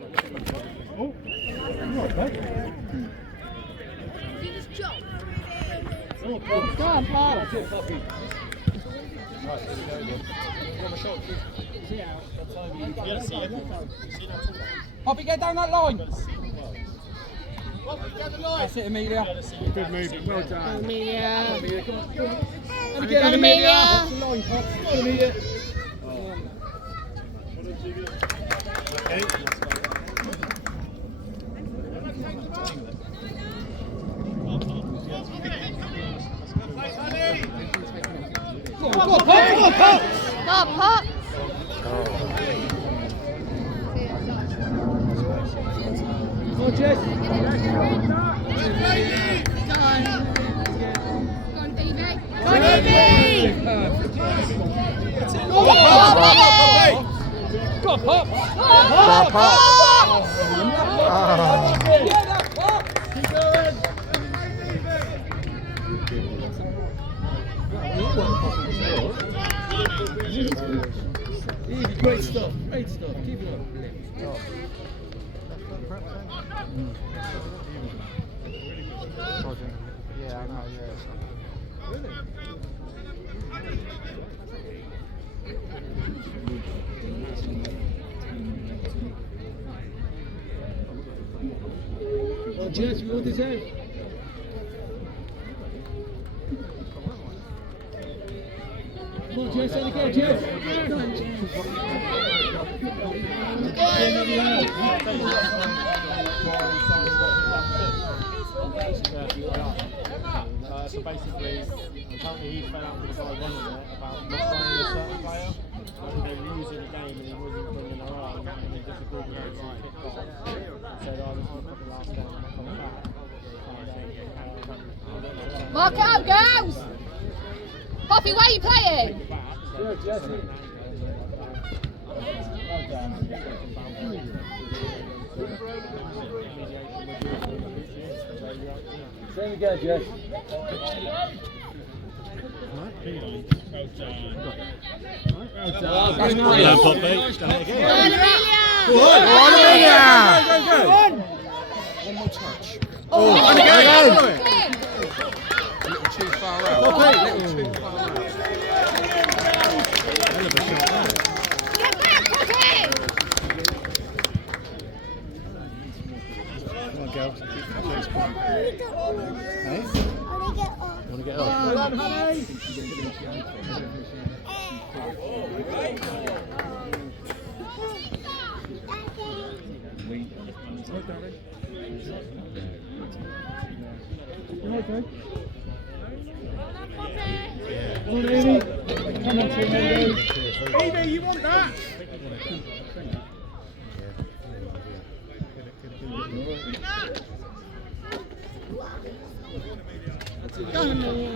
Oh, right, mate. Go on, Paul. That's it, Poppy. Right, here we go again. Grab a shot. See out. Yeah, see it. Poppy, get down that line. Poppy, get the line. That's it, Amelia. Good movement. Well done. Amelia. Amelia, come on. Come on. And again, Amelia. That's the line, Pops. Come on, Amelia. Okay. Go on, Pop! Go on, Pop! Pop, Pop. Go on, Jess. Go on, Evie. Go on, Evie. Go on, Pop! Go on, Pop! Pop, Pop. Yeah, that's Pop! Keep going! Evie, great stuff, great stuff. Keep it up. Yeah, I know, yeah. Really? Oh, Jess, we want this out. Come on, Jess, have a go, Jess. Go on, So basically, apparently he fell out with the guy running it about not playing a certain player. They were using the game and he wasn't bringing her on, and he disagreed with it and kicked off. Said, oh, this is not the last game, I'm not coming back. Mark out, girls. Poppy, where are you playing? Yeah, Jessie. There we go, Jess. Well done, Poppy. Done it again. Go on, Amelia. Go on, Amelia! Go, go, go! One more touch. Oh, and again! Again. A little too far out. A little too far out. Hell of a shot there. Get back, Poppy. Come on, girls. Keep the pace going. Hey? Want to get off? Well done, honey! You okay? Come on, Evie. Come on, Evie. Evie, you want that? Go on, Amelia.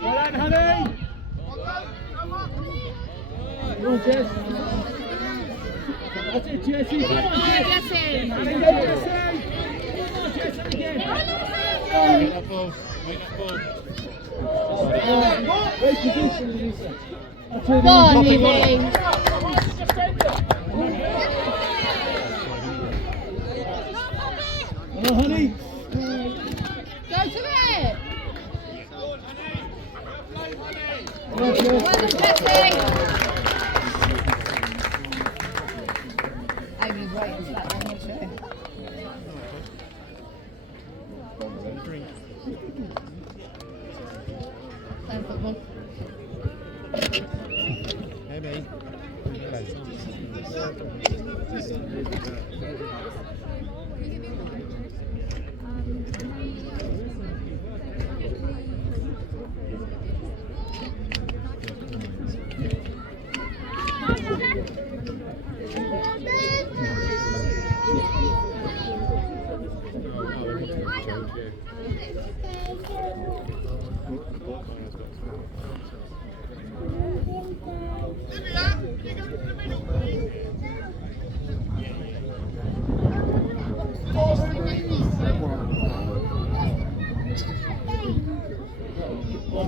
Well done, honey! Come on, Jess. That's it, Jessie. Come on, Jess. Jessie. Come on, Jessie. Come on, Jess, again. Make that ball. Make that ball. Great position, Lisa. Go on, Evie. Come on, honey. Go to it. Come on, Jess. Well done, Jessie. Amy's waiting for that one, isn't she? Playing football. Hey, mate.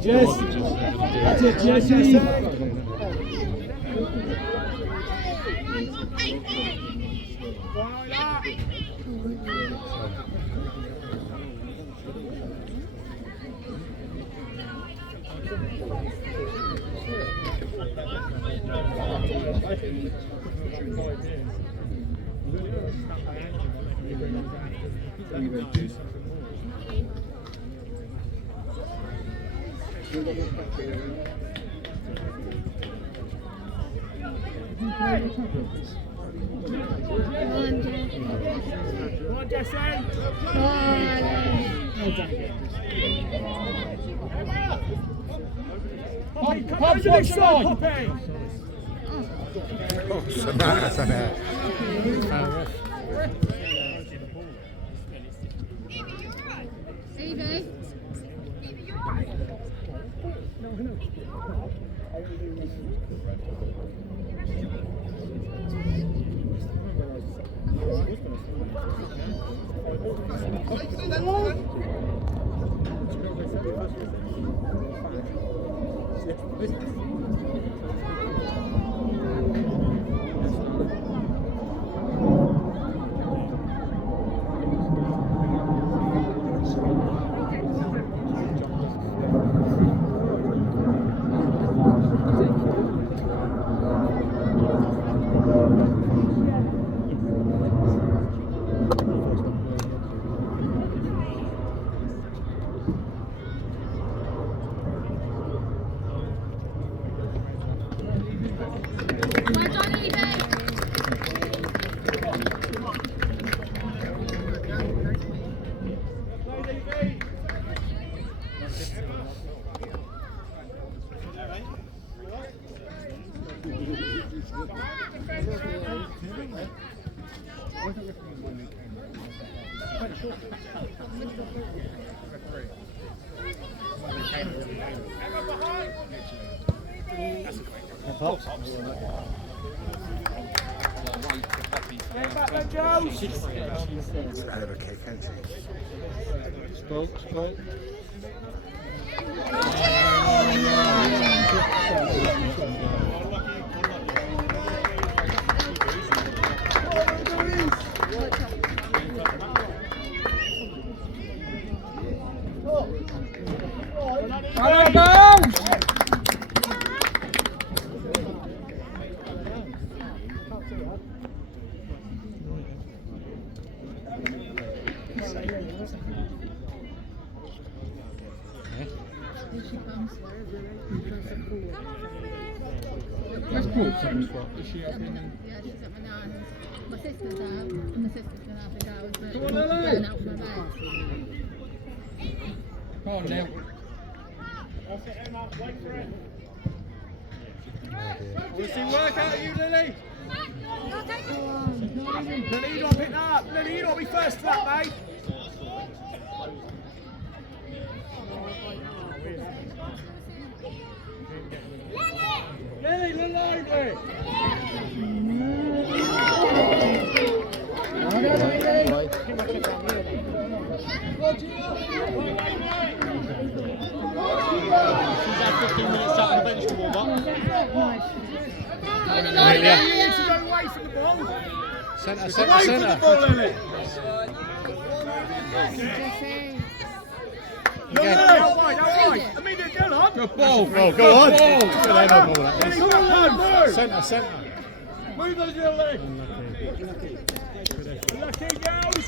Jess. That's it, Jesse. Pop, switch side. Oh, Samantha. Evie. She's a hell of a kick, isn't she? Spoke. That's cool, Sam's spot. Is she up in? Yeah, she's at my nan's. My sister's out, and my sister's going to have to go. But Come on, Lily. going out for my bed. Come on now. We'll see work out of you, Lily. Lily, you don't pick that up. Lily, you don't be first to that, mate. Lily, Lily, Lily. She's had 15 minutes out on the bench to warm up. Away from the ball. Centre. Away from the ball, Lily. No. Immediate go on. Good ball. Oh, go on. Go. Centre. Move those little legs. Lucky girls.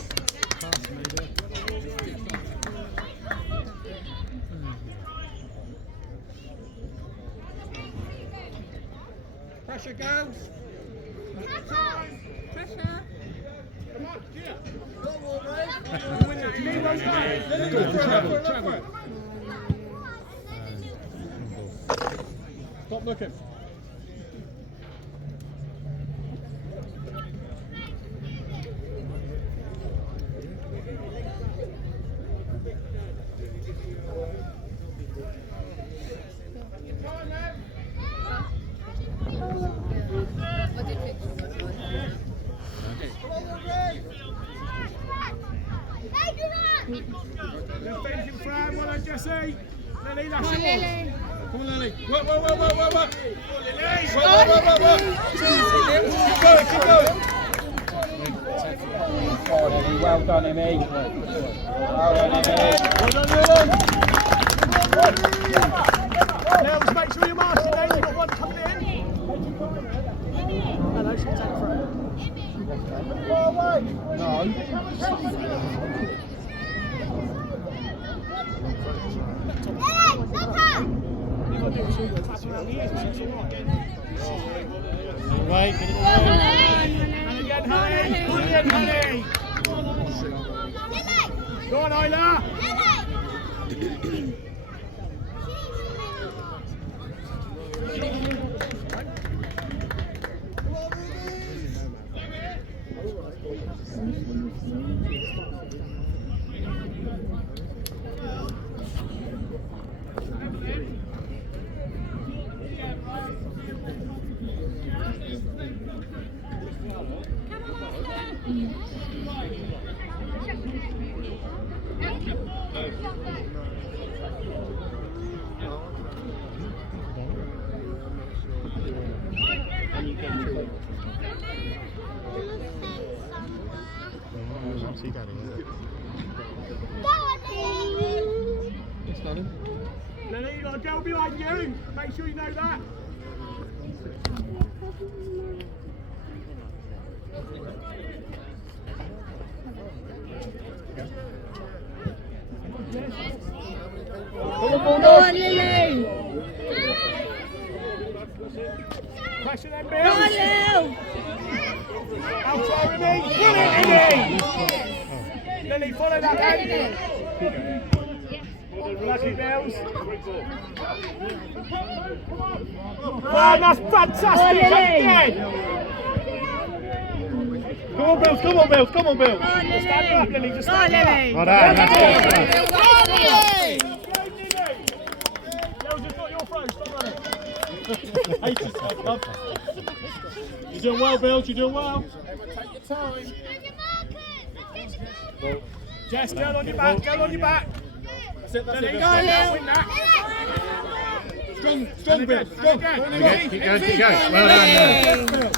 Pressure girls. Pressure. Come on, Travel. Stop looking. Defending Fran, well done, Jesse. Lily, that's it. Come on, Work. Keep going. Well done, Emmy. Well done, Emmy. Now, just make sure you're marking there. You've got one coming in. Hello, should we take it from? No. Away, get it away. And again, honey. Brilliant, honey. Go on, Isla. Lenny, you've got a girl behind you. Make sure you know that. Go on, Lily. Pressure them, Go Bill. on, Lil. Outside with me. Brilliant, Lily. Lily, follow that hand. Lucky Bills. Wow, that's fantastic. Again. Come on, Bills. Stand up, Lily. Just stand up. Well done, that's it. Bills, it's not your throw. Stop running. You're doing well, Bills. You're doing well. Take your time. Jess, girl on your back. Girl on your back. Lily, go on, win that. Strong, Bill. Strong. Keep going. Well done.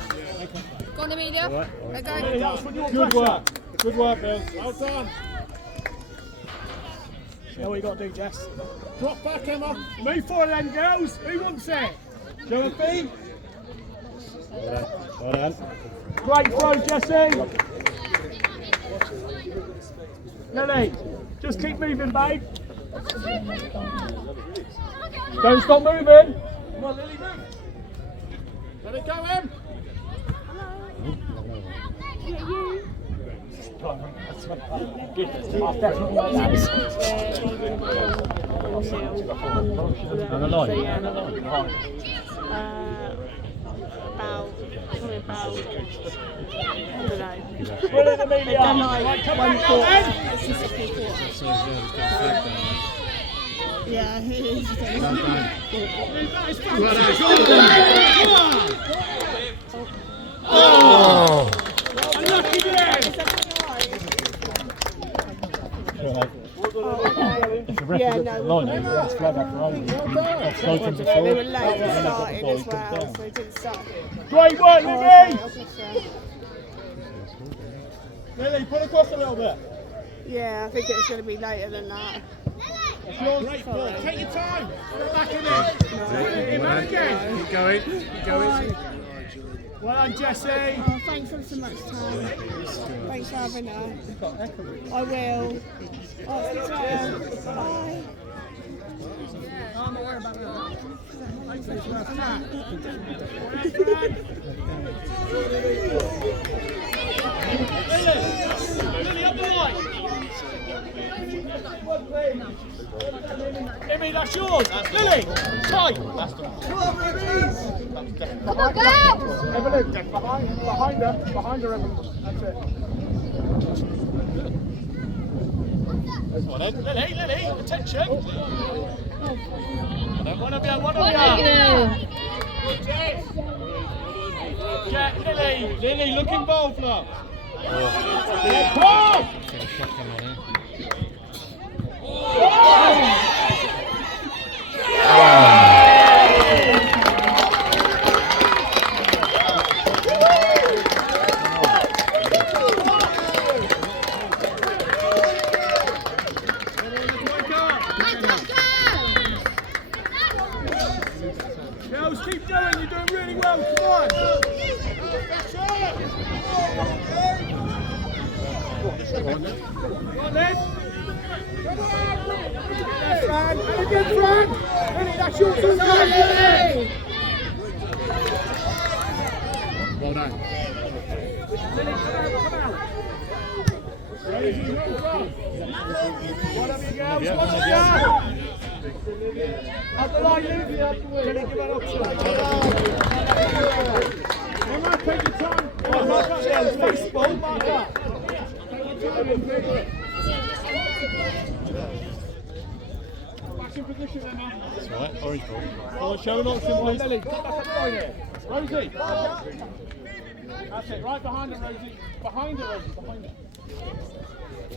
Go on, Amelia. Let go. Lily, that's when you're Good pressure. work. Good work, Bill. Well done. Now what you got to do, Jess? Drop back, Emma. Move forward then, girls. Who wants it? Jonathan. Well done. Great throw, Jessie. Lily, just keep moving, babe. Don't stop moving. Come on, Lily, move. Let it go, Em. On the line. Brilliant, Amelia. Right, come back now, Em. Yeah, it is. Well done. Oh! Unlucky there. Yeah, no. They were late starting as well, so it didn't start. Great work, Lily. Lily, pull across a little bit. Yeah, I think it was going to be later than that. Great ball. Take your time. Get back in there. Well done. Keep going. Well done, Jessie. Oh, thanks for so much time. Thanks for having her. I will. Oh, speak to her. Bye. I'm not worried about that. Lily, up the line. Emmy, that's yours. Lily, tight. Come on, go! Evelyn, behind her, Evelyn. That's it. Lily, attention. One of you. Get Lily. Lily, look involved, love. Come! Oh. girls, keep going, you're doing really well, come on! Come on, Liv! Yes, Fran! And again, Fran! Lily, that's your two guys, Lily! Well done. Lily, come out! One of you girls, one of you! At the line, Lily, Lily, give that option. Emma, take your time. Emma, mark up there, face ball, mark up. Take your time, Lily. Back in position, Emma. That's right, orange ball. Oh, show an option, please. Lily, come back up the line here. Rosie. That's it, right behind her, Rosie. Behind her, Rosie, behind her.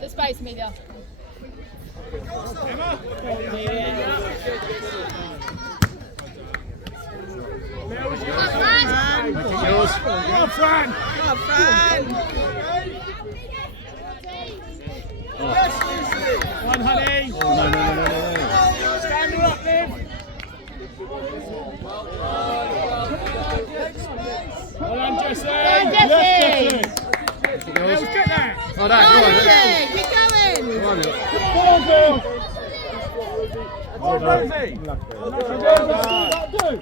The space, Amelia. Emma. Yours. Go on, Fran. One, honey. Oh, no. Stand her up, Liv. Well done, Jessie. Jesse. Yes, Jessie. Girls, get there. Oh, no, go on, Keep going. Come on, Liv. Come on, girls. Come on, Rosie. Well done.